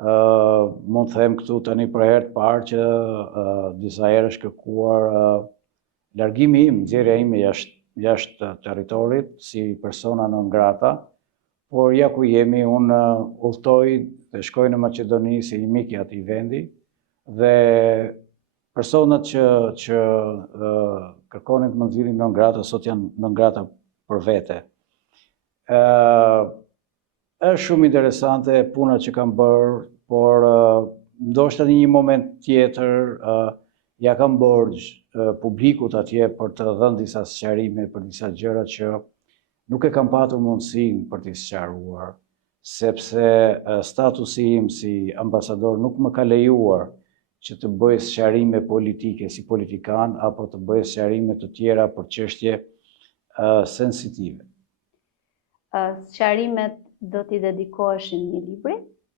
Mund të them këtu tani për herë të parë që disa herë është kërkuar largimi im, nxjerrja ime jashtë territorit si persona non grata, por ja ku jemi, unë udhtoj dhe shkoj në Maqedoni si një mik i atij vendi dhe personat që kërkonin të më nxjerrin non grata sot janë non grata për vete. Është shumë interesante puna që kam bërë, por ndoshta në një moment tjetër ja kam borxh publikut atje për të dhënë disa sqarime për disa gjëra që nuk e kam patur mundësinë për t'i sqaruar, sepse statusi im si ambasador nuk më ka lejuar që të bëj sqarime politike si politikan apo të bëj sqarime të tjera për çështje sensitive. Sqarimet do t'i dedikoheshin një libri?